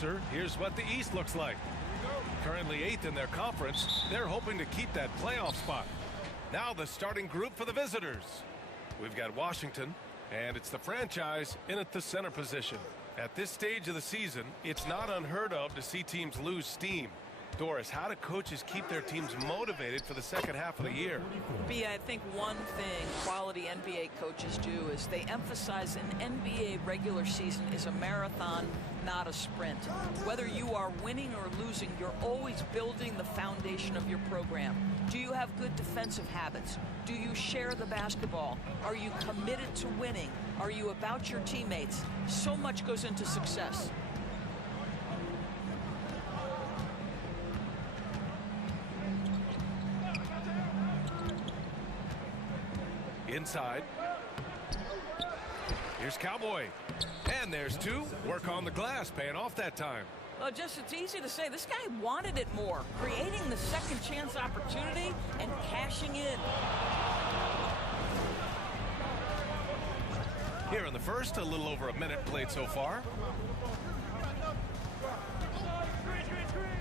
closer, here's what the East looks like. Currently 8th in their conference, they're hoping to keep that playoff spot. Now the starting group for the visitors. We've got Washington, and it's the franchise in at the center position. At this stage of the season, it's not unheard of to see teams lose steam. Doris, how do coaches keep their teams motivated for the second half of the year? B, I think one thing quality NBA coaches do is they emphasize an NBA regular season is a marathon, not a sprint. Whether you are winning or losing, you're always building the foundation of your program. Do you have good defensive habits? Do you share the basketball? Are you committed to winning? Are you about your teammates? So much goes into success. Inside. Here's Cowboy. And there's two. Work on the glass, paying off that time. Well, it's easy to say. This guy wanted it more. Creating the second chance opportunity and cashing in. Here in the first, a little over a minute played so far.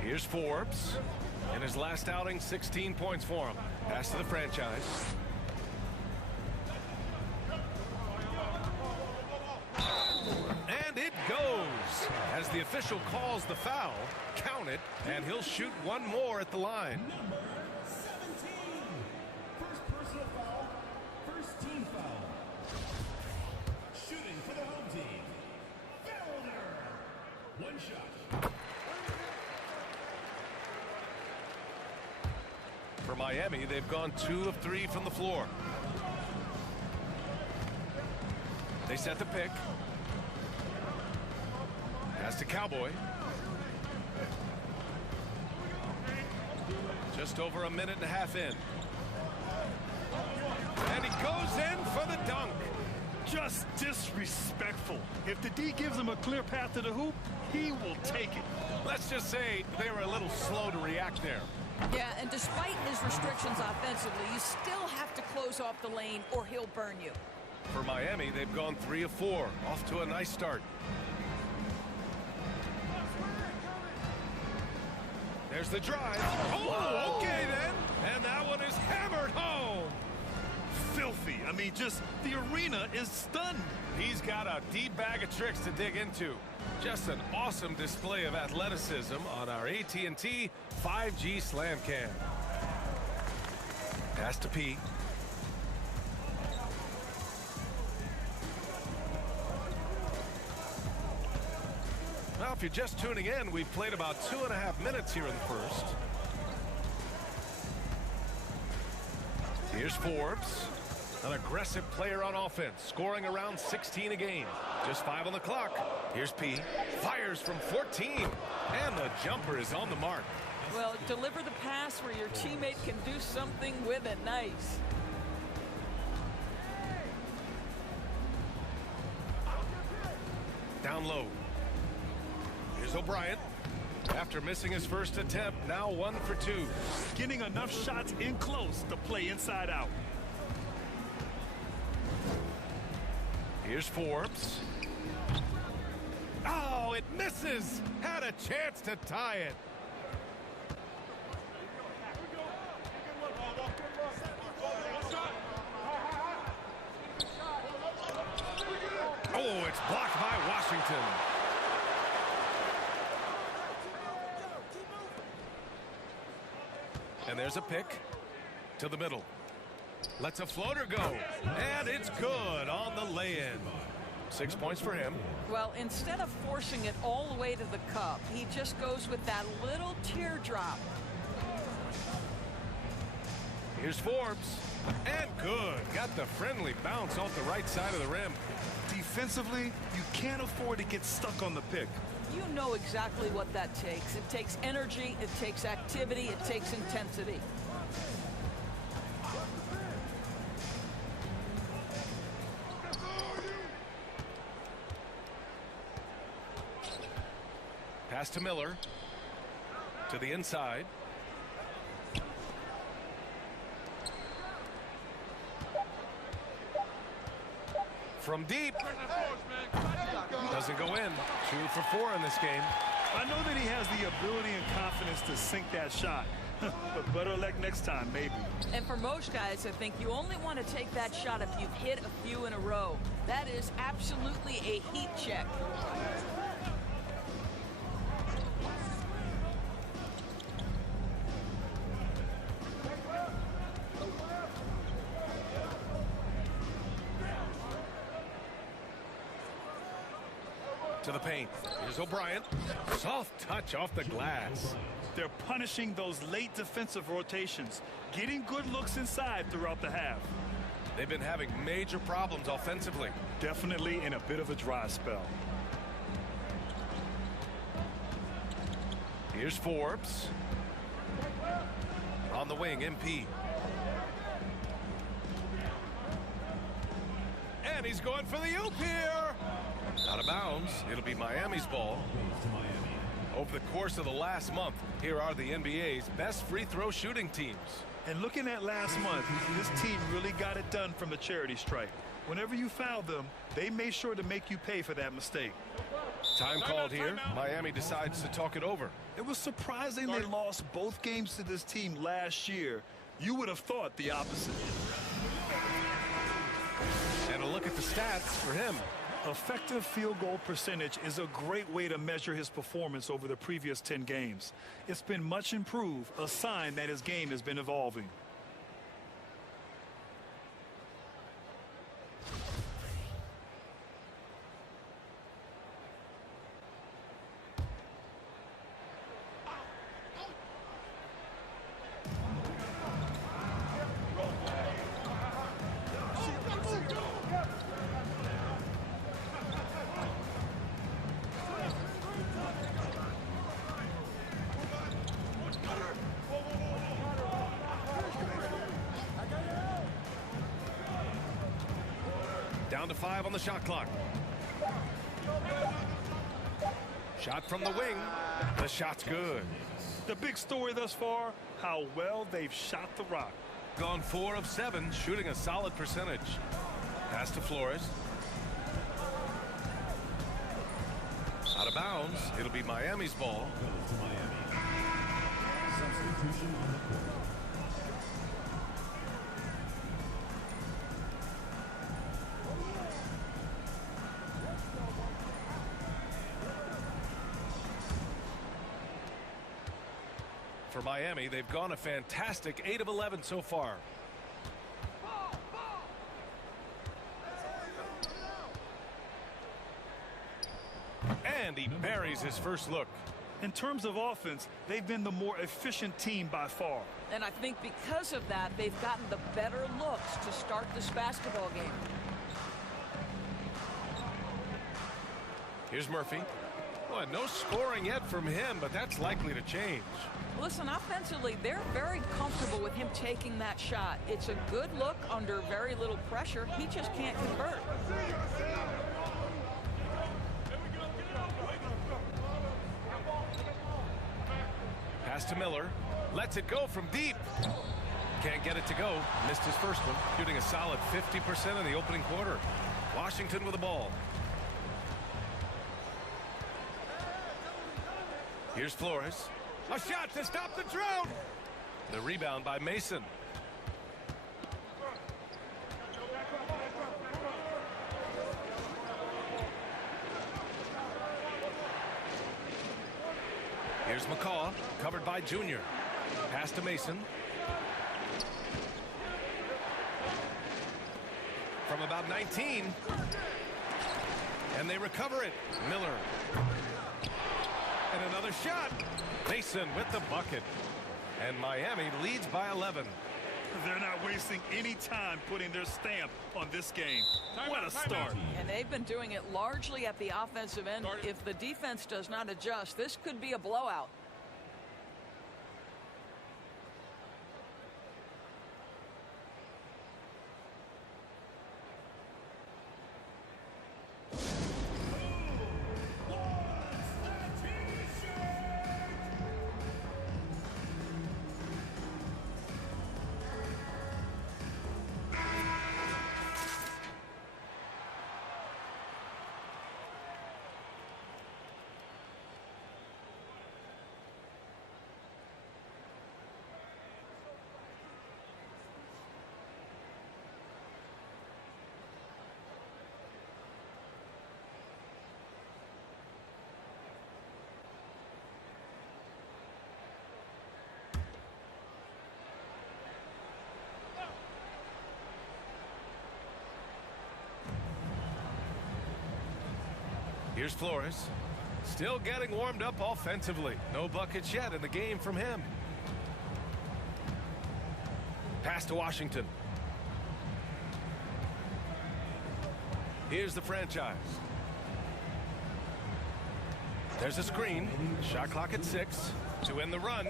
Here's Forbes. In his last outing, 16 points for him. Pass to the franchise. And it goes. As the official calls the foul, count it, and he'll shoot one more at the line. Number 17. First personal foul, first team foul. Shooting for the home team. Felder. One shot. For Miami, they've gone 2 of 3 from the floor. They set the pick. Pass to Cowboy. Just over a minute and a half in. And he goes in for the dunk. Just disrespectful. If the D gives him a clear path to the hoop, he will take it. Let's just say they were a little slow to react there. Yeah, and despite his restrictions offensively, you still have to close off the lane or he'll burn you. For Miami, they've gone 3 of 4. Off to a nice start. There's the drive. Oh, okay then. And that one is hammered home. Filthy. I mean, just the arena is stunned. He's got a deep bag of tricks to dig into. Just an awesome display of athleticism on our AT&T 5G Slam Cam. Pass to P. Now, if you're just tuning in, we've played about 2.5 minutes here in the first. Here's Forbes, an aggressive player on offense, scoring around 16 a game. Just 5 on the clock. Here's P. Fires from 14, and the jumper is on the mark. Well, deliver the pass where your teammate can do something with it. Nice. Down low. Here's O'Brien. After missing his first attempt, now 1 for 2. Getting enough shots in close to play inside out. Here's Forbes. Oh, it misses. Had a chance to tie it. Oh, it's blocked by Washington. And there's a pick to the middle. Lets a floater go. And it's good on the lay-in. 6 points for him. Well, instead of forcing it all the way to the cup, he just goes with that little teardrop. Here's Forbes. And good. Got the friendly bounce off the right side of the rim. Defensively, you can't afford to get stuck on the pick. You know exactly what that takes. It takes energy, it takes activity, it takes intensity. Pass to Miller. To the inside. From deep. Doesn't go in. 2 for 4 in this game. I know that he has the ability and confidence to sink that shot. But better luck next time, maybe. And for most guys, I think you only want to take that shot if you've hit a few in a row. That is absolutely a heat check. To the paint. Here's O'Brien. Soft touch off the glass. They're punishing those late defensive rotations, getting good looks inside throughout the half. They've been having major problems offensively. Definitely in a bit of a dry spell. Here's Forbes. On the wing, MP. And he's going for the oop here. Out of bounds. It'll be Miami's ball. Over the course of the last month, here are the NBA's best free throw shooting teams. And looking at last month, this team really got it done from the charity stripe. Whenever you fouled them, they made sure to make you pay for that mistake. Time called here. Miami decides to talk it over. It was surprising they lost both games to this team last year. You would have thought the opposite. And a look at the stats for him. Effective field goal percentage is a great way to measure his performance over the previous 10 games. It's been much improved, a sign that his game has been evolving. Down to 5 on the shot clock. Shot from the wing. The shot's good. The big story thus far, how well they've shot the rock. Gone 4 of 7, shooting a solid percentage. Pass to Flores. Out of bounds. It'll be Miami's ball. Substitution on the court. For Miami, they've gone a fantastic 8 of 11 so far. And he buries his first look. In terms of offense, they've been the more efficient team by far. And I think because of that, they've gotten the better looks to start this basketball game. Here's Murphy. Well, no scoring yet from him, but that's likely to change. Listen, offensively, they're very comfortable with him taking that shot. It's a good look under very little pressure. He just can't convert. Pass to Miller. Lets it go from deep. Can't get it to go. Missed his first one. Shooting a solid 50% in the opening quarter. Washington with the ball. Here's Flores. A shot to stop the drought. The rebound by Mason. Here's McCaw, covered by Junior. Pass to Mason. From about 19. And they recover it. Miller. And another shot. Mason with the bucket. And Miami leads by 11. They're not wasting any time putting their stamp on this game. What a start. And they've been doing it largely at the offensive end. If the defense does not adjust, this could be a blowout. Here's Flores. Still getting warmed up offensively. No buckets yet in the game from him. Pass to Washington. Here's the franchise. There's a screen. Shot clock at 6 to end the run.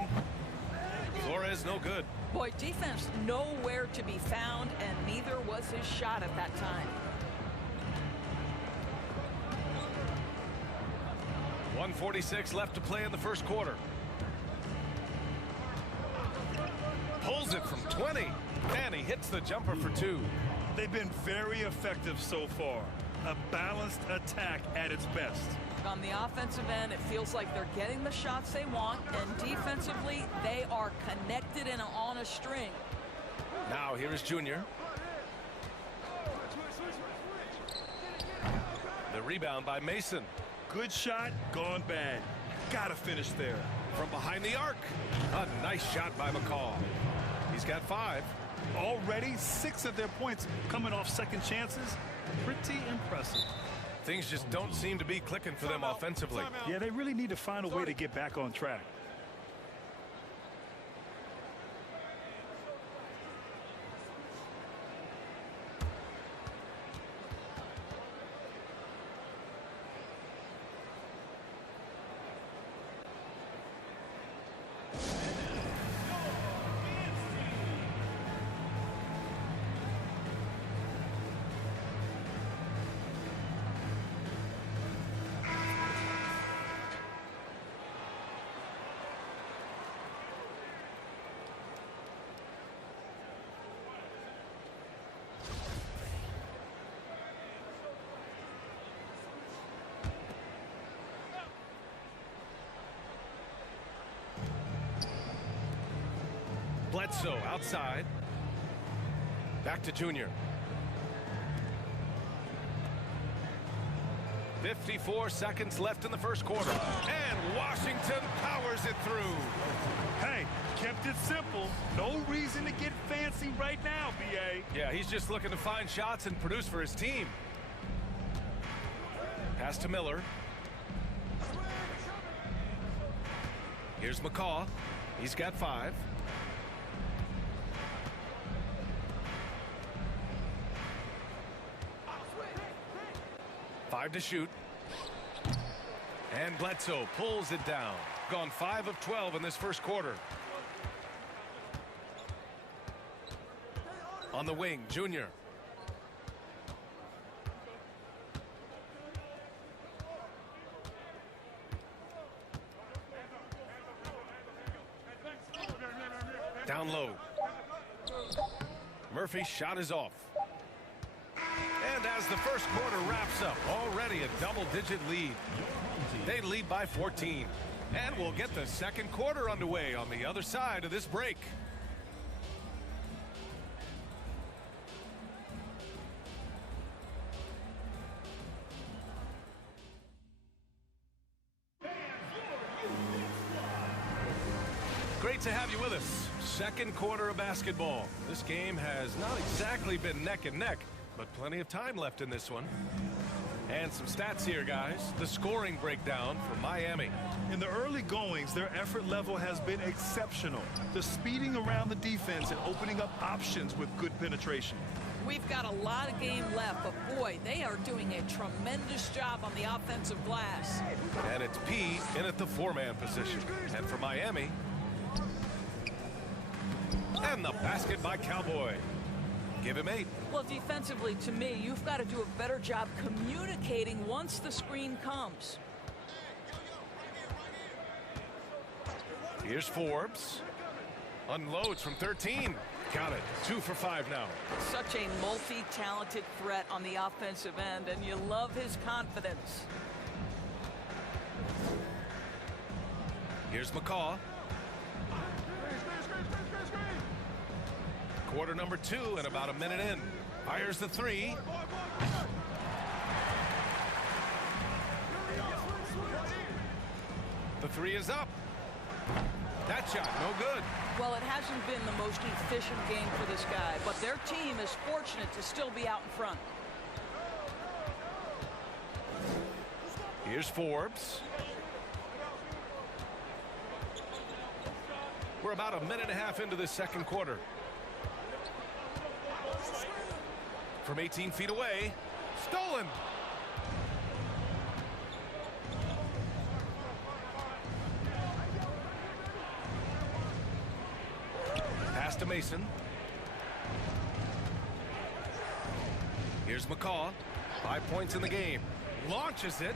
Flores no good. Boy, defense nowhere to be found, and neither was his shot at that time. 1:46 left to play in the first quarter. Pulls it from 20, and he hits the jumper for 2. They've been very effective so far. A balanced attack at its best. On the offensive end, it feels like they're getting the shots they want, and defensively, they are connected and on a string. Now here is Junior. The rebound by Mason. Good shot, gone bad. Gotta finish there. From behind the arc. A nice shot by McCall. He's got 5. Already 6 of their points coming off second chances. Pretty impressive. Things just don't seem to be clicking for them offensively. Yeah, they really need to find a way to get back on track. Bledsoe outside. Back to Junior. 54 seconds left in the first quarter. And Washington powers it through. Hey, kept it simple. No reason to get fancy right now, B.A. Yeah, he's just looking to find shots and produce for his team. Pass to Miller. Here's McCall. He's got 5. Five to shoot. And Bledsoe pulls it down. Gone 5 of 12 in this first quarter. On the wing, Junior. Down low. Murphy's shot is off. And as the first quarter wraps up, already a double-digit lead. They lead by 14. And we'll get the second quarter underway on the other side of this break. Great to have you with us. Second quarter of basketball. This game has not exactly been neck and neck, but plenty of time left in this one. And some stats here, guys. The scoring breakdown for Miami. In the early goings, their effort level has been exceptional. The speeding around the defense and opening up options with good penetration. We've got a lot of game left, but boy, they are doing a tremendous job on the offensive glass. And it's P in at the 4-man position. And for Miami, and the basket by Cowboy. Give him 8. Well, defensively, to me, you've got to do a better job communicating once the screen comes. Here's Forbes. Unloads from 13. Got it. 2 for 5 now. Such a multi-talented threat on the offensive end, and you love his confidence. Here's McCall. Quarter number 2 and about a minute in. Fires the 3. The 3 is up. That shot, no good. Well, it hasn't been the most efficient game for this guy, but their team is fortunate to still be out in front. Here's Forbes. We're about a minute and a half into this second quarter. From 18 feet away, stolen. Pass to Mason. Here's McCaw. 5 points in the game. Launches it,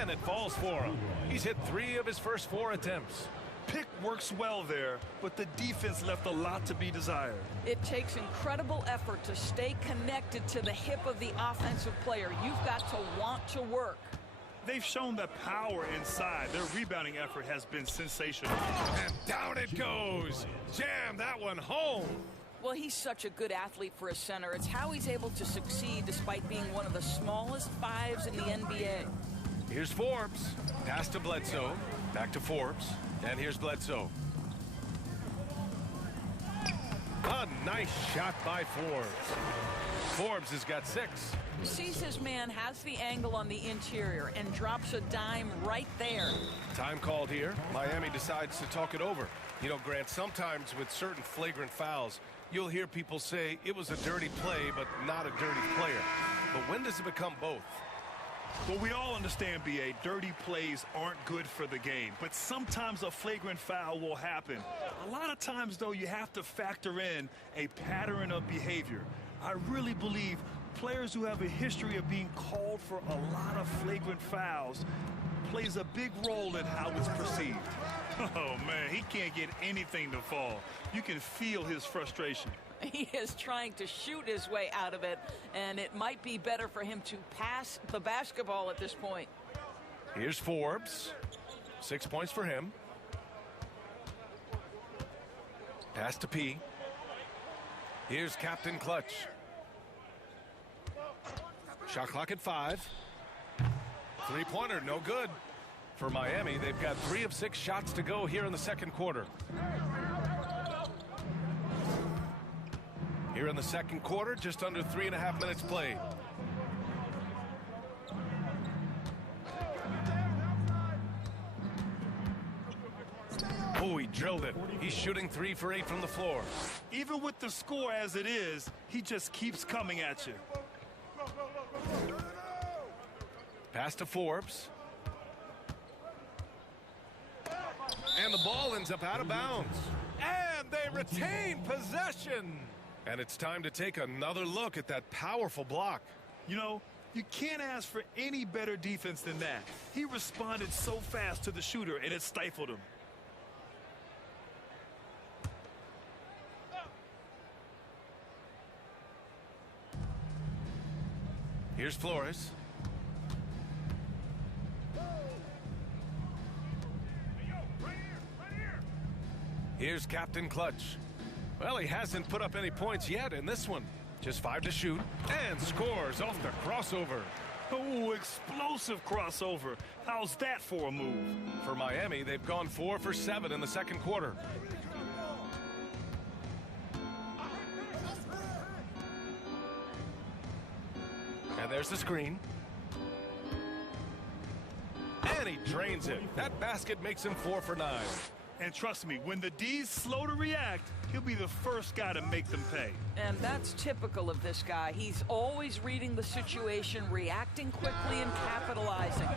and it falls for him. He's hit 3 of his first 4 attempts. Pick works well there, but the defense left a lot to be desired. It takes incredible effort to stay connected to the hip of the offensive player. You've got to want to work. They've shown the power inside. Their rebounding effort has been sensational. And down it goes. Jam that one home. Well, he's such a good athlete for a center. It's how he's able to succeed despite being one of the smallest 5s in the NBA. Here's Forbes. Pass to Bledsoe. Back to Forbes. And here's Bledsoe. A nice shot by Forbes. Forbes has got 6. Sees his man, has the angle on the interior, and drops a dime right there. Time called here. Miami decides to talk it over. You know, Grant, sometimes with certain flagrant fouls, you'll hear people say it was a dirty play, but not a dirty player. But when does it become both? Well, we all understand, B.A., dirty plays aren't good for the game, but sometimes a flagrant foul will happen. A lot of times, though, you have to factor in a pattern of behavior. I really believe players who have a history of being called for a lot of flagrant fouls plays a big role in how it's perceived. Oh, man, he can't get anything to fall. You can feel his frustration. He is trying to shoot his way out of it, and it might be better for him to pass the basketball at this point. Here's Forbes. 6 points for him. Pass to P. Here's Captain Clutch. Shot clock at 5. Three-pointer, no good. For Miami, they've got 3 of 6 shots to go here in the second quarter. Here in the second quarter, just under 3.5 minutes played. Oh, he drilled it. He's shooting 3 for 8 from the floor. Even with the score as it is, he just keeps coming at you. Pass to Forbes. And the ball ends up out of bounds. And they retain possession. And it's time to take another look at that powerful block. You know, you can't ask for any better defense than that. He responded so fast to the shooter, and it stifled him. Here's Flores. Here's Captain Clutch. Well, he hasn't put up any points yet in this one. Just 5 to shoot and scores off the crossover. Oh, explosive crossover. How's that for a move? For Miami, they've gone 4 for 7 in the second quarter. And there's the screen. And he drains it. That basket makes him 4 for 9. And trust me, when the D's slow to react, he'll be the first guy to make them pay. And that's typical of this guy. He's always reading the situation, reacting quickly, and capitalizing.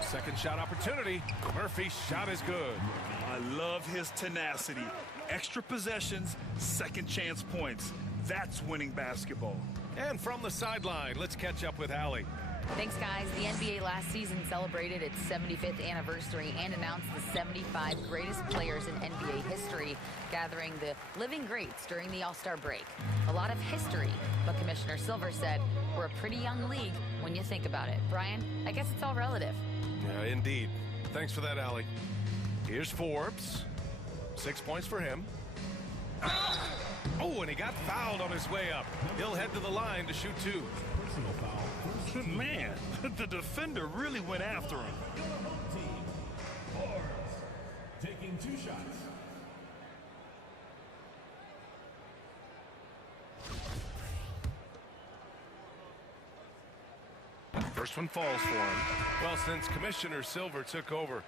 Second shot opportunity. Murphy's shot is good. I love his tenacity. Extra possessions, second chance points. That's winning basketball. And from the sideline, let's catch up with Allie. Thanks, guys. The NBA last season celebrated its 75th anniversary and announced the 75 greatest players in NBA history, gathering the living greats during the All-Star break. A lot of history, but Commissioner Silver said we're a pretty young league when you think about it. Brian, I guess it's all relative. Yeah, indeed. Thanks for that, Allie. Here's Forbes. 6 points for him. Oh, and he got fouled on his way up. He'll head to the line to shoot 2. Personal foul. Man, the defender really went after him. Forbes taking 2 shots. First one falls for him. Well, since Commissioner Silver took over,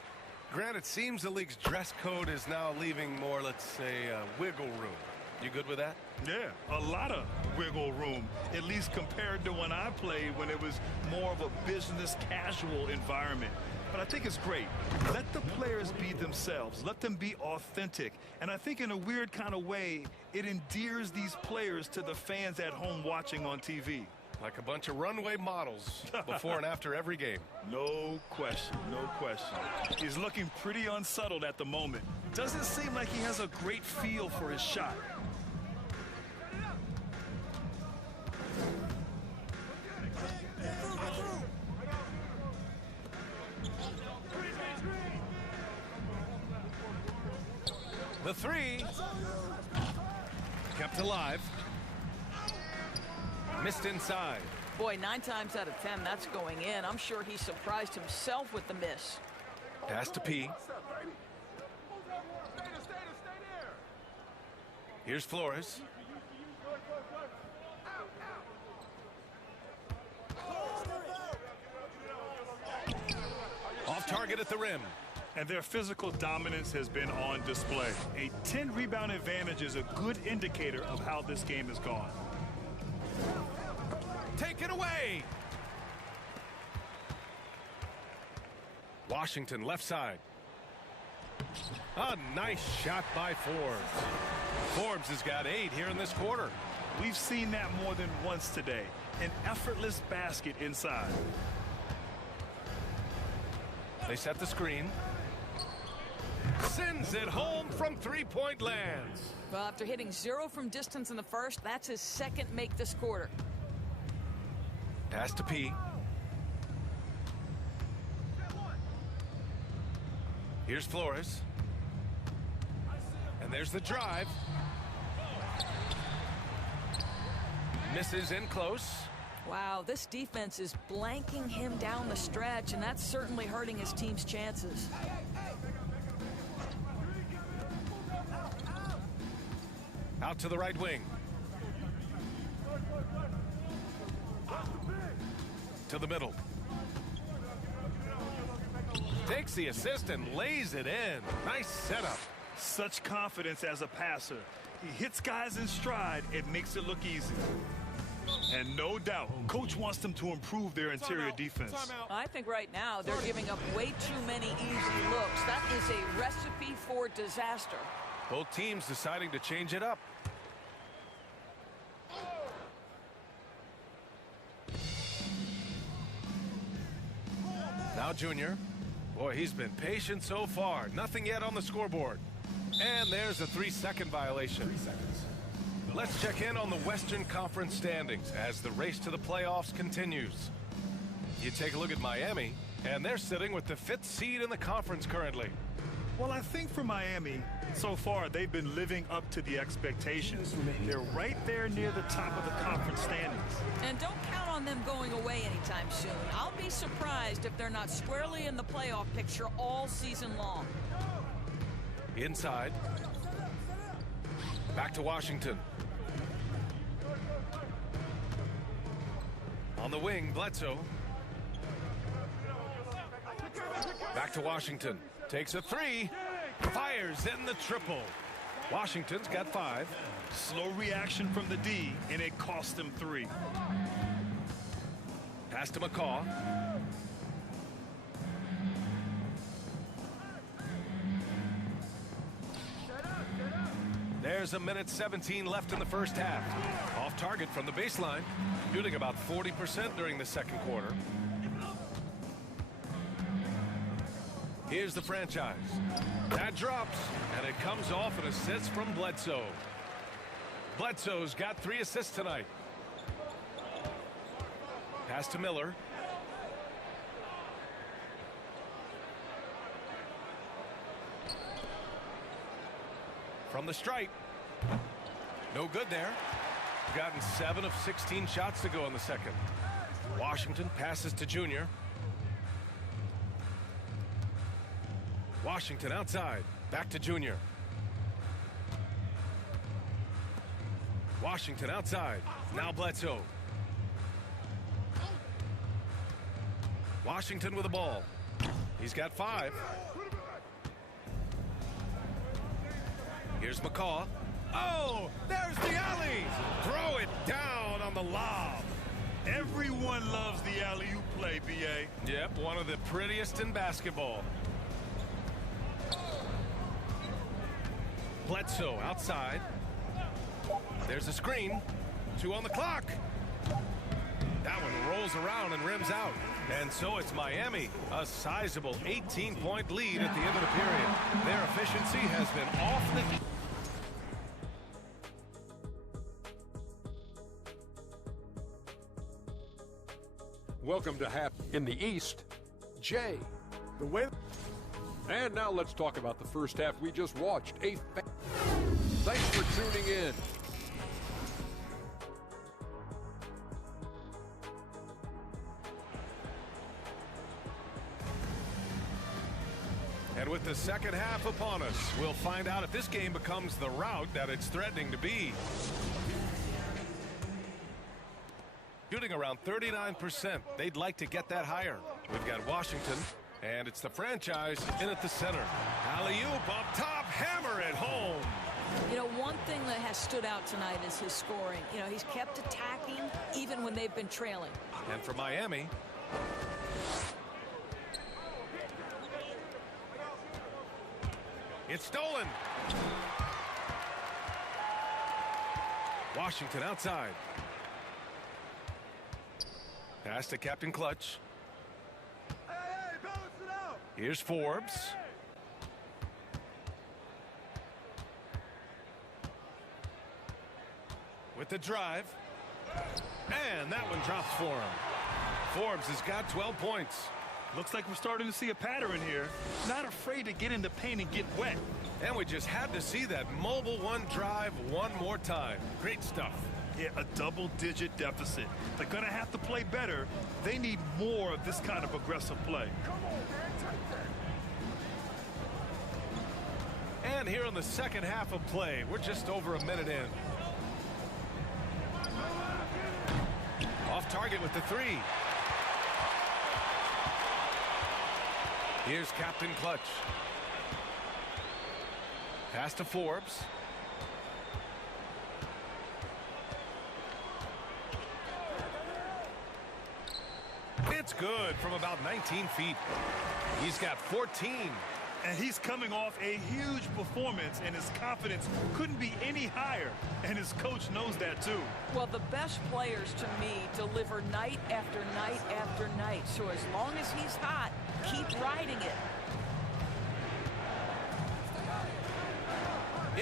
Grant, it seems the league's dress code is now leaving more, let's say, wiggle room. You good with that? Yeah, a lot of wiggle room, at least compared to when I played, when it was more of a business casual environment. But I think it's great. Let the players be themselves. Let them be authentic. And I think in a weird kind of way, it endears these players to the fans at home watching on TV. Like a bunch of runway models before and after every game. No question, no question. He's looking pretty unsettled at the moment. Doesn't seem like he has a great feel for his shot. The three. Kept alive. Missed inside. Boy, 9 times out of 10, that's going in. I'm sure he surprised himself with the miss. Pass to P. Here's Flores. Off target at the rim. And their physical dominance has been on display. A 10-rebound advantage is a good indicator of how this game has gone. Take it away. Washington left side. A nice shot by Forbes. Forbes has got 8 here in this quarter. We've seen that more than once today. An effortless basket inside. They set the screen. Sends it home from three-point lands. Well, after hitting 0 from distance in the first, that's his second make this quarter. Pass to P. Here's Flores. And there's the drive. Misses in close. Wow, this defense is blanking him down the stretch, and that's certainly hurting his team's chances. Out to the right wing. To the middle. Takes the assist and lays it in. Nice setup. Such confidence as a passer. He hits guys in stride. It makes it look easy. And no doubt, coach wants them to improve their interior defense. I think right now they're giving up way too many easy looks. That is a recipe for disaster. Both teams deciding to change it up. Now Junior. Boy, he's been patient so far. Nothing yet on the scoreboard. And there's a 3-second violation. 3 seconds. Let's check in on the Western Conference standings as the race to the playoffs continues. You take a look at Miami, and they're sitting with the 5th seed in the conference currently. Well, I think for Miami, so far they've been living up to the expectations. They're right there near the top of the conference standings. And don't count on them going away anytime soon. I'll be surprised if they're not squarely in the playoff picture all season long. Inside. Back to Washington. On the wing, Bledsoe. Back to Washington. Takes a 3. Fires in the triple. Washington's got 5. Slow reaction from the D, and it cost them 3. Pass to McCaw. There's a minute 17 left in the first half. Off target from the baseline. Shooting about 40% during the second quarter. Here's the franchise. That drops, and it comes off an assist from Bledsoe. Bledsoe's got 3 assists tonight. Pass to Miller. From the stripe. No good there. Gotten 7 of 16 shots to go in the second. Washington passes to Junior. Washington outside. Back to Junior. Washington outside. Now Bledsoe. Washington with the ball. He's got 5. Here's McCaw. Oh, there's the alley. Throw it down on the lob. Everyone loves the alley-oop play, B.A. Yep, one of the prettiest in basketball. Bledsoe outside. There's a screen. 2 on the clock. That one rolls around and rims out. And so it's Miami, a sizable 18-point lead at the end of the period. Their efficiency has been off the... Welcome to half in the East. Jay, the win. And now let's talk about the first half we just watched. Thanks for tuning in. And with the second half upon us, we'll find out if this game becomes the rout that it's threatening to be. Shooting around 39%. They'd like to get that higher. We've got Washington, and it's the franchise in at the center. Alley-oop up top, hammer it home. You know, one thing that has stood out tonight is his scoring. You know, he's kept attacking even when they've been trailing. And for Miami, it's stolen. Washington outside. Pass to Captain Clutch. Here's Forbes. With the drive. And that one drops for him. Forbes has got 12 points. Looks like we're starting to see a pattern here. Not afraid to get in the paint and get wet. And we just had to see that mobile one drive one more time. Great stuff. Yeah, a double-digit deficit. They're going to have to play better. They need more of this kind of aggressive play. And here in the second half of play, we're just over a minute in. Off target with the 3. Here's Captain Clutch. Pass to Forbes. It's good from about 19 feet. He's got 14. And he's coming off a huge performance, and his confidence couldn't be any higher. And his coach knows that, too. Well, the best players, to me, deliver night after night after night. So as long as he's hot, keep riding it.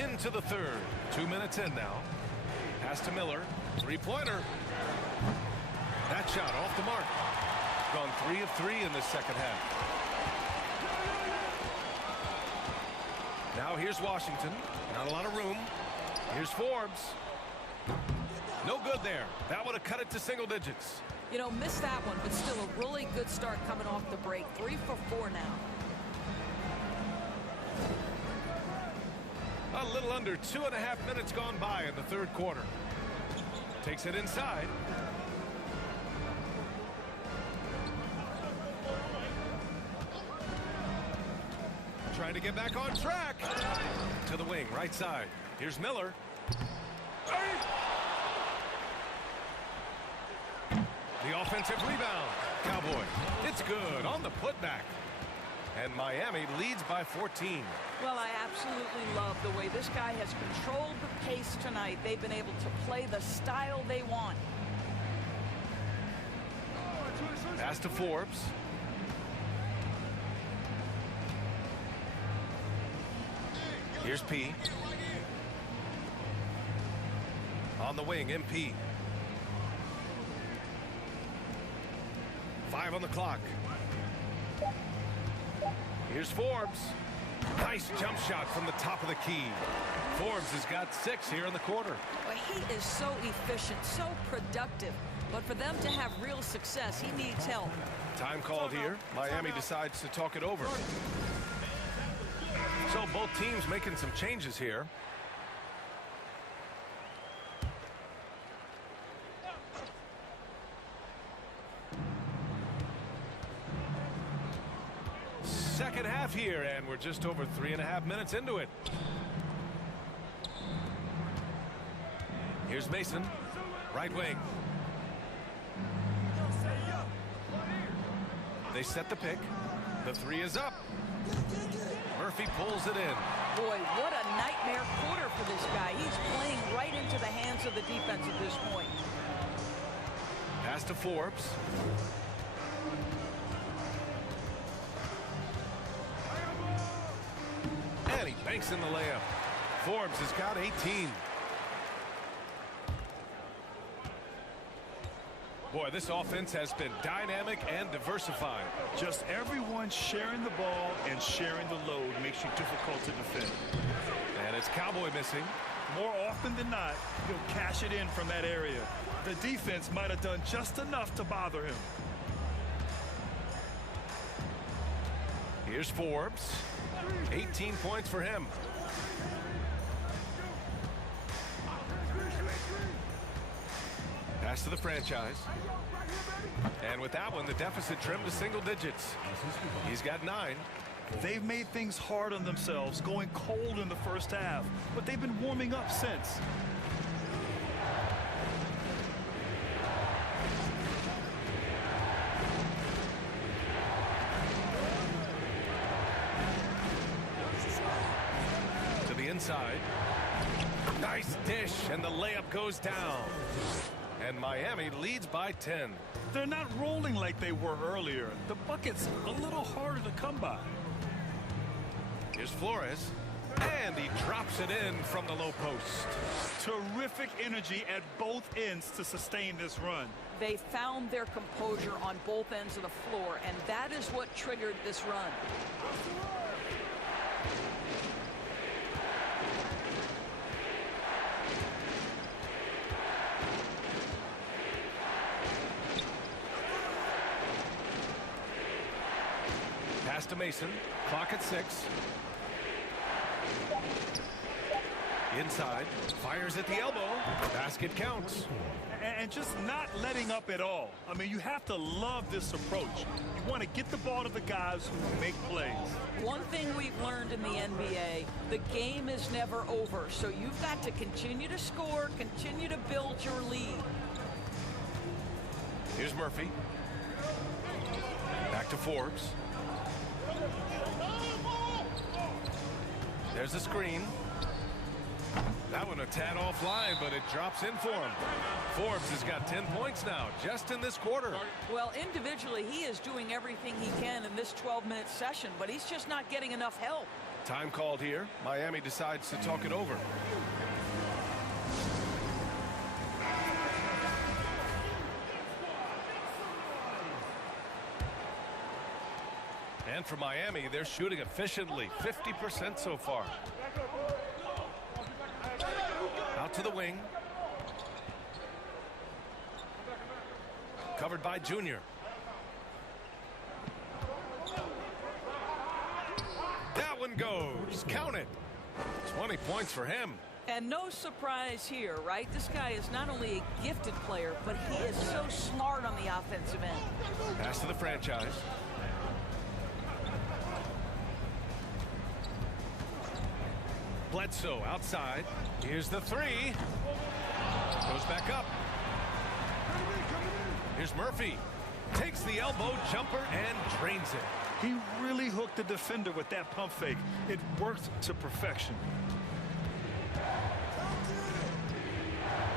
Into the third. 2 minutes in now. Pass to Miller. 3-pointer. That shot off the mark. Gone 3 of 3 in this second half. Now here's Washington. Not a lot of room. Here's Forbes. No good there. That would have cut it to single digits. You know, missed that one, but still a really good start coming off the break. 3 for 4 now. A little under 2.5 minutes gone by in the third quarter. Takes it inside. Trying to get back on track. To the wing, right side. Here's Miller. The offensive rebound. Cowboy. It's good on the putback. And Miami leads by 14. Well, I absolutely love the way this guy has controlled the pace tonight. They've been able to play the style they want. Pass to Forbes. Here's P. On the wing, MP. 5 on the clock. Here's Forbes. Nice jump shot from the top of the key. Forbes has got 6 here in the quarter. Well, he is so efficient, so productive. But for them to have real success, he needs help. Time called here. Miami decides to talk it over. So both teams making some changes here. and we're just over 3.5 minutes into it. Here's Mason, right wing. They set the pick. The three is up. Murphy pulls it in. Boy, what a nightmare quarter for this guy. He's playing right into the hands of the defense at this point. Pass to Forbes. And he banks in the layup. Forbes has got 18. Boy, this offense has been dynamic and diversified. Just everyone sharing the ball and sharing the load makes you difficult to defend. And it's Cowboy missing. More often than not, he'll cash it in from that area. The defense might have done just enough to bother him. Here's Forbes. 18 points for him. Pass to the franchise. And with that one, the deficit trimmed to single digits. He's got 9. They've made things hard on themselves, going cold in the first half, but they've been warming up since. To the inside. Nice dish, and the layup goes down. And Miami leads by 10. They're not rolling like they were earlier. The bucket's a little harder to come by. Here's Flores, and he drops it in from the low post. Terrific energy at both ends to sustain this run. They found their composure on both ends of the floor, and that is what triggered this run. Pass to Mason. Clock at 6. Inside. Fires at the elbow. Basket counts. And just not letting up at all. I mean, you have to love this approach. You want to get the ball to the guys who make plays. One thing we've learned in the NBA, the game is never over. So you've got to continue to score, continue to build your lead. Here's Murphy. Back to Forbes. There's a screen. That one a tad offline, but it drops in for him. Forbes has got 10 points now, just in this quarter. Well, individually, he is doing everything he can in this 12-minute session, but he's just not getting enough help. Time called here. Miami decides to talk it over. And for Miami, they're shooting efficiently, 50% so far. Out to the wing. Covered by Junior. That one goes. Count it. 20 points for him. And no surprise here, right? This guy is not only a gifted player, but he is so smart on the offensive end. Pass to the franchise. Bledsoe outside. Here's the three. Goes back up. Here's Murphy. Takes the elbow jumper and drains it. He really hooked the defender with that pump fake. It worked to perfection.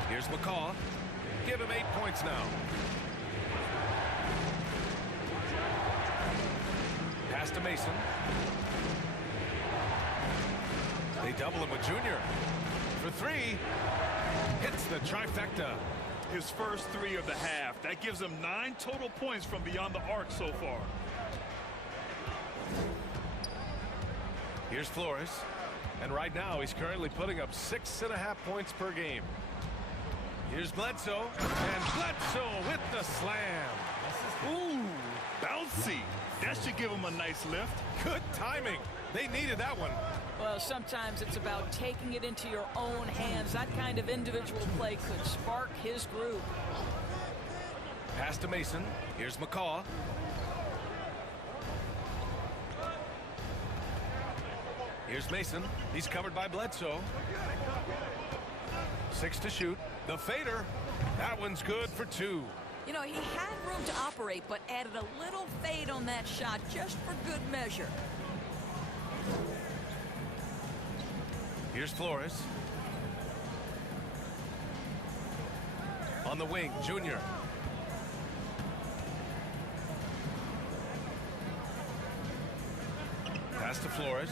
Here's McCaw. Give him 8 points now. Pass to Mason. They double him with Junior. For three. Hits the trifecta. His first 3 of the half. That gives him 9 total points from beyond the arc so far. Here's Flores. And right now, he's currently putting up 6.5 points per game. Here's Bledsoe. And Bledsoe with the slam. Ooh, bouncy. That should give him a nice lift. Good timing. They needed that one. Well, sometimes it's about taking it into your own hands. That kind of individual play could spark his group. Pass to Mason. Here's McCaw. Here's Mason. He's covered by Bledsoe. 6 to shoot. The fader. That one's good for 2. You know, he had room to operate, but added a little fade on that shot just for good measure. Here's Flores. On the wing, Junior. Pass to Flores.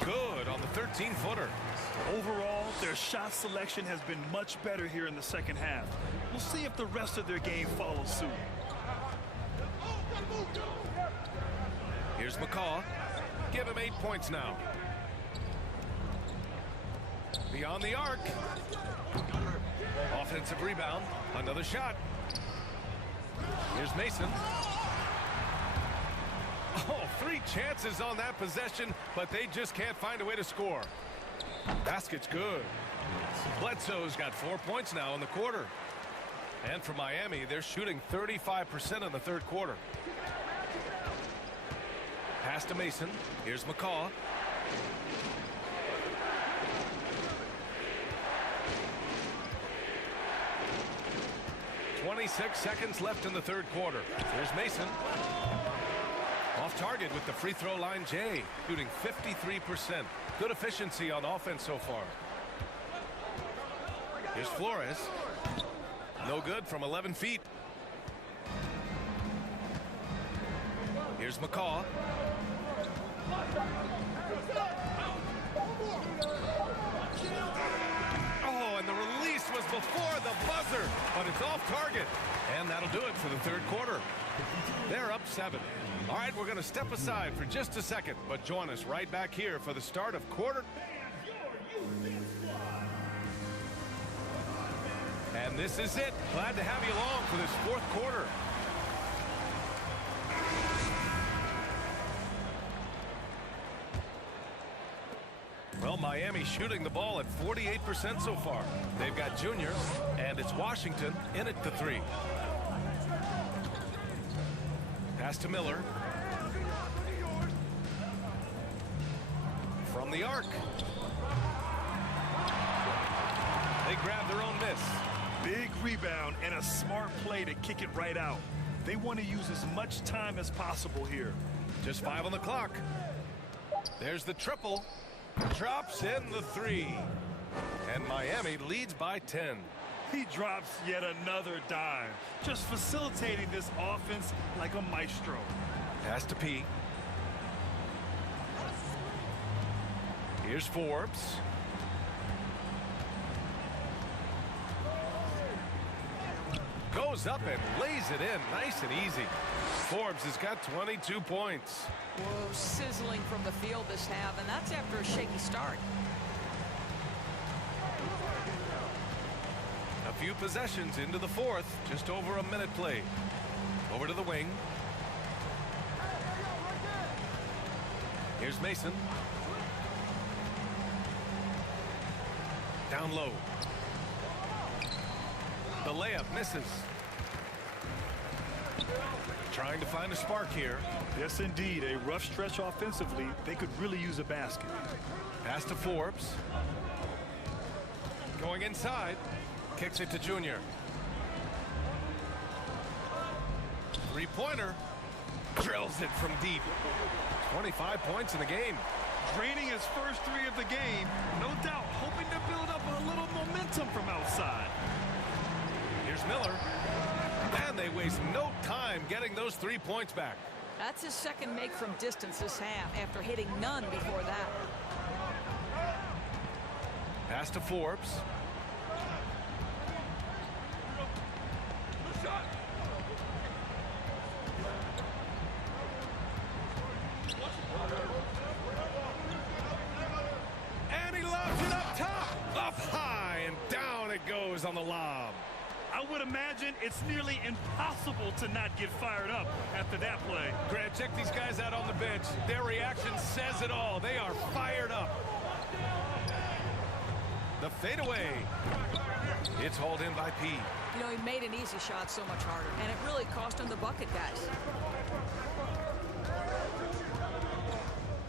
Good on the 13-footer. Overall, their shot selection has been much better here in the second half. We'll see if the rest of their game follows suit. Here's McCaw. Give him 8 points now. Beyond the arc. Offensive rebound. Another shot. Here's Mason. Oh, 3 chances on that possession, but they just can't find a way to score. Basket's good. Bledsoe's got 4 points now in the quarter. And for Miami, they're shooting 35% in the third quarter. Pass to Mason. Here's McCaw. .26 seconds left in the third quarter. There's Mason. Off target with the free throw line, Jay, shooting 53%. Good efficiency on offense so far. Here's Flores. No good from 11 feet. Here's McCaw. Oh, and the release was before the buzzer, but it's off target. And that'll do it for the third quarter. They're up 7. All right, we're going to step aside for just a second, but join us right back here for the start of quarter. And this is it. Glad to have you along for this fourth quarter. Well, Miami shooting the ball at 48% so far. They've got Junior, and it's Washington in at the 3. Pass to Miller. From the arc. They grab their own miss. Big rebound and a smart play to kick it right out. They want to use as much time as possible here. Just 5 on the clock. There's the triple. Drops in the 3. And Miami leads by 10. He drops yet another dime, just facilitating this offense like a maestro. Pass to P. Here's Forbes. Goes up and lays it in nice and easy. Forbes has got 22 points. Whoa, sizzling from the field this half, and that's after a shaky start. A few possessions into the fourth, just over a minute played. Over to the wing. Here's Mason. Down low. The layup misses. Trying to find a spark here. Yes, indeed. A rough stretch offensively. They could really use a basket. Pass to Forbes. Going inside. Kicks it to Junior. Three-pointer. Drills it from deep. 25 points in the game. Draining his first 3 of the game. No doubt hoping to build up a little momentum from outside. Here's Miller. And they waste no time getting those 3 points back. That's his second make from distance this half after hitting none before that. Pass to Forbes. And he lobs it up top. Up high and down it goes on the lob. I would imagine it's nearly impossible to not get fired up after that play. Grant, check these guys out on the bench. Their reaction says it all. They are fired up. The fadeaway. It's hauled in by P. You know, he made an easy shot so much harder, and it really cost him the bucket, guys.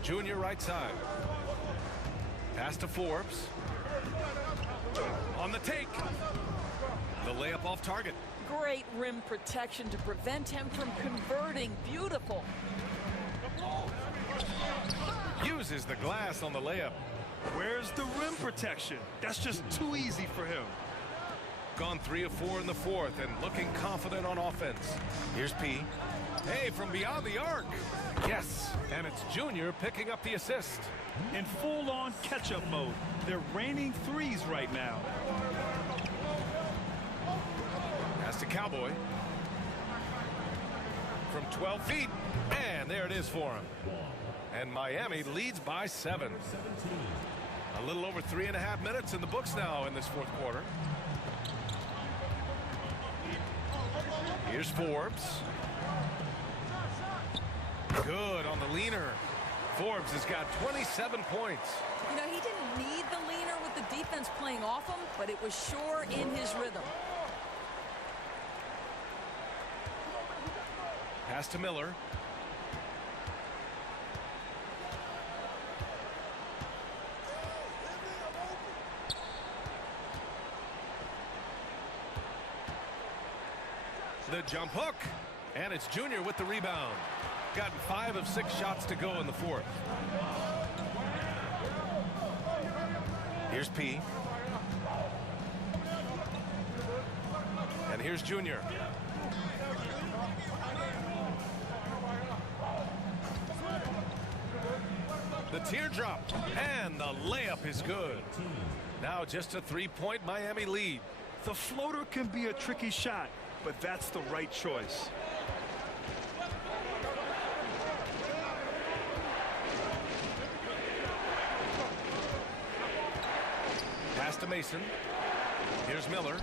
Junior right side. Pass to Forbes. On the take. The layup off target. Great rim protection to prevent him from converting. Beautiful. Uses the glass on the layup. Where's the rim protection? That's just too easy for him. Gone 3 of 4 in the fourth and looking confident on offense. Here's P. Hey, from beyond the arc. Yes, and it's Junior picking up the assist. In full-on catch-up mode. They're raining threes right now. Pass to Cowboy. From 12 feet. And there it is for him. And Miami leads by 7. A little over 3.5 minutes in the books now in this fourth quarter. Here's Forbes. Good on the leaner. Forbes has got 27 points. You know, he didn't need the leaner with the defense playing off him, but it was sure in his rhythm. Pass to Miller. The jump hook. And it's Junior with the rebound. Got 5 of 6 shots to go in the fourth. Here's P. And here's Junior. The teardrop. And the layup is good. Now just a 3-point Miami lead. The floater can be a tricky shot, but that's the right choice. Pass to Mason. Here's Miller.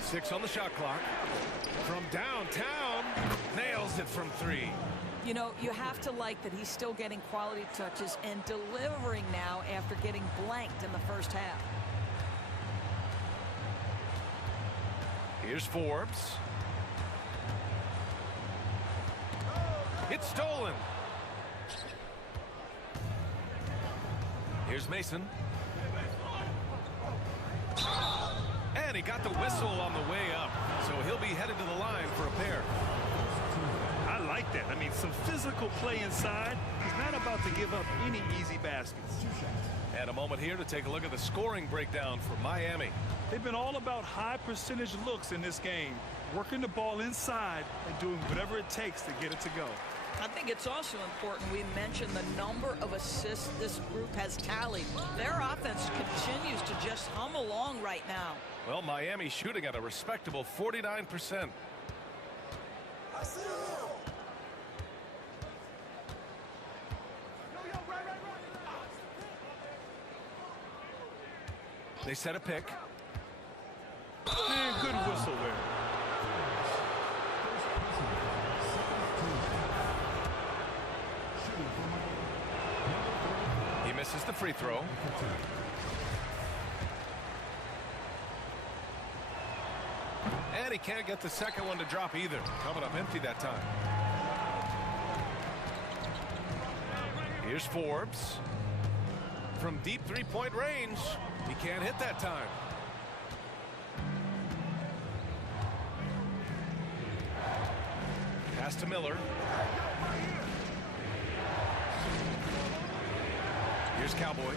Six on the shot clock. From downtown, nails it from 3. You know, you have to like that he's still getting quality touches and delivering now after getting blanked in the first half. Here's Forbes. It's stolen. Here's Mason. And he got the whistle on the way up, so he'll be headed to the line for a pair. I like that. I mean, some physical play inside. He's not about to give up any easy baskets. And a moment here to take a look at the scoring breakdown for Miami. They've been all about high percentage looks in this game, working the ball inside and doing whatever it takes to get it to go. I think it's also important we mention the number of assists this group has tallied. Their offense continues to just hum along right now. Well, Miami shooting at a respectable 49%. They set a pick. And good whistle there. He misses the free throw. And he can't get the second one to drop either. Coming up empty that time. Here's Forbes. From deep three-point range. He can't hit that time. Pass to Miller. Here's Cowboy.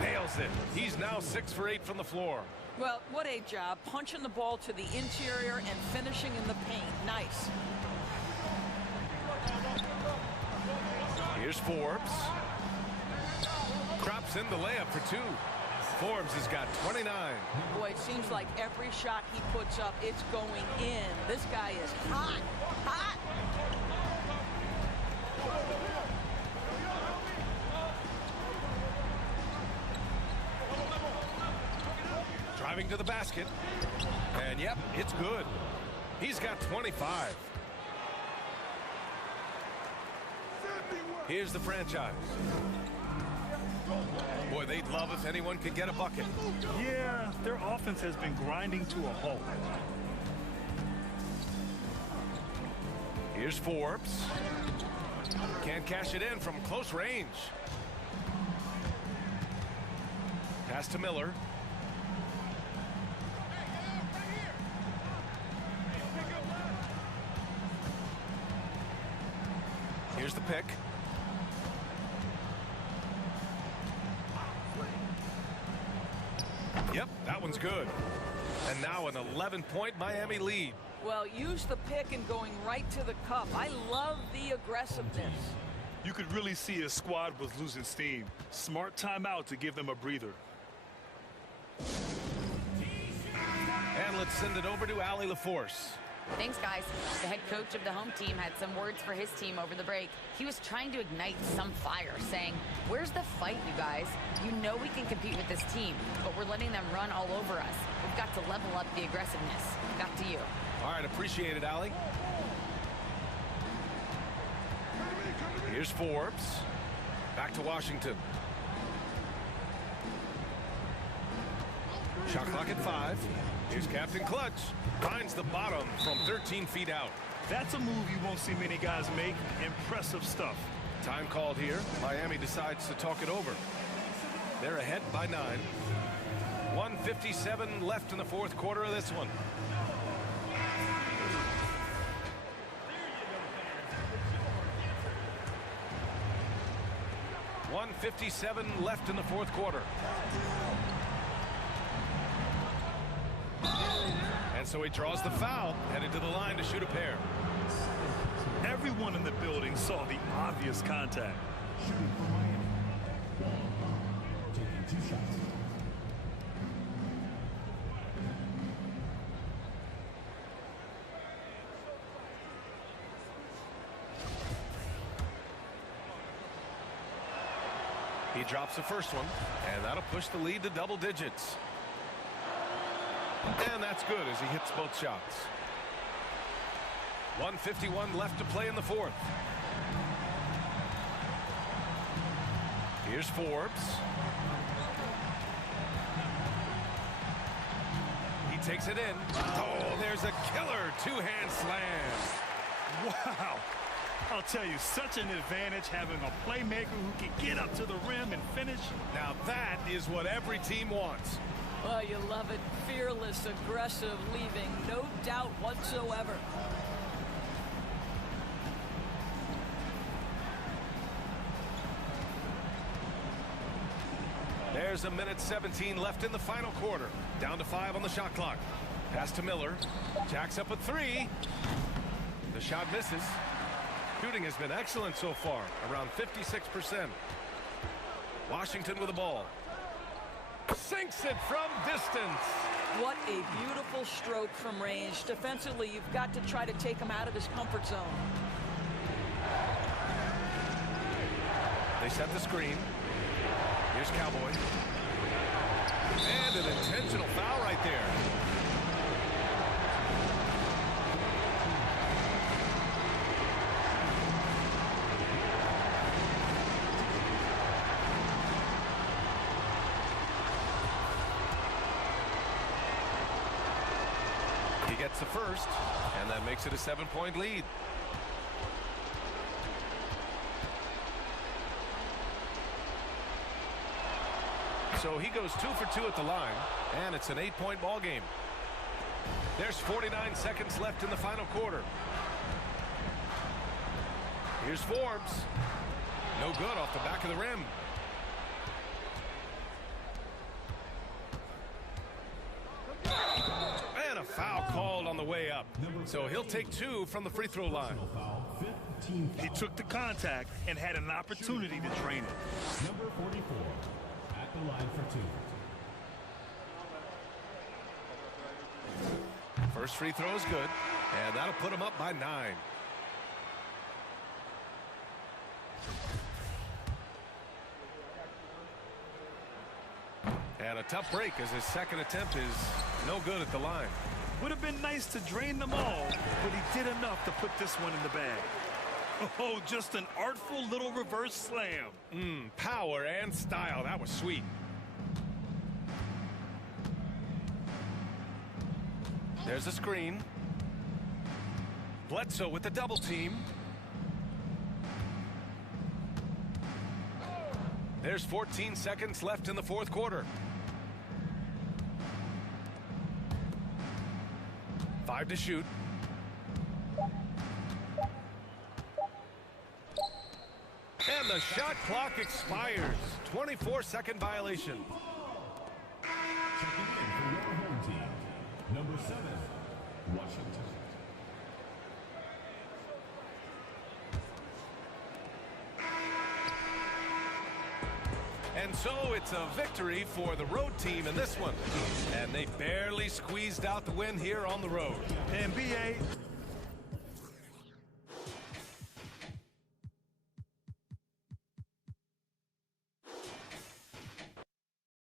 Nails it. He's now 6 for 8 from the floor. Well, what a job punching the ball to the interior and finishing in the paint. Nice. Here's Forbes. Drops in the layup for 2. Forbes has got 29. Boy, it seems like every shot he puts up, it's going in. This guy is hot, hot. Driving to the basket. And yep, it's good. He's got 25. Here's the franchise. Boy, they'd love if anyone could get a bucket. Yeah, their offense has been grinding to a halt. Here's Forbes. Can't cash it in from close range. Pass to Miller. Here's the pick. Yep, that one's good. And now an 11-point Miami lead. Well, use the pick and going right to the cup. I love the aggressiveness. You could really see his squad was losing steam. Smart timeout to give them a breather. And let's send it over to Allie LaForce. Thanks, guys. The head coach of the home team had some words for his team over the break. He was trying to ignite some fire, saying, "Where's the fight, you guys? You know we can compete with this team, but we're letting them run all over us. We've got to level up the aggressiveness." Back to you. All right, appreciate it, Allie. Here's Forbes. Back to Washington. Shot clock at 5. Here's Captain Clutch. Finds the bottom from 13 feet out. That's a move you won't see many guys make. Impressive stuff. Time called here. Miami decides to talk it over. They're ahead by 9. 1:57 left in the fourth quarter of this one. .157 left in the fourth quarter. And so he draws the foul, headed to the line to shoot a pair. Everyone in the building saw the obvious contact. Shooting for Miami. Taking 2 shots. He drops the first one, and that'll push the lead to double digits. And that's good as he hits both shots. 1:51 left to play in the fourth. Here's Forbes. He takes it in. Oh, there's a killer two-hand slam. Wow. I'll tell you, such an advantage having a playmaker who can get up to the rim and finish. Now that is what every team wants. Well, you love it. Fearless, aggressive, leaving no doubt whatsoever. There's 1:17 left in the final quarter. Down to 5 on the shot clock. Pass to Miller. Jacks up a 3. The shot misses. Shooting has been excellent so far, around 56%. Washington with the ball. Sinks it from distance. What a beautiful stroke from range. Defensively, you've got to try to take him out of his comfort zone. They set the screen. Here's Cowboy. And an intentional foul right there. He gets the first, and that makes it a 7-point lead. So he goes 2 for 2 at the line, and it's an 8-point ball game. There's 49 seconds left in the final quarter. Here's Forbes. No good off the back of the rim. And a foul called on the way up. So he'll take 2 from the free throw line. He took the contact and had an opportunity to drain it. Number 44 at the line for 2. First free throw is good, and that'll put him up by 9. And a tough break as his second attempt is no good at the line. Would have been nice to drain them all, but he did enough to put this one in the bag. Oh, just an artful little reverse slam. Power and style. That was sweet. There's a screen. Bledsoe with the double team. There's 14 seconds left in the fourth quarter. 5 to shoot. And the shot clock expires. 24-second violation. Checking in for your home team, number 7, Washington. And so it's a victory for the road team in this one. And they barely squeezed out the win here on the road. And BA,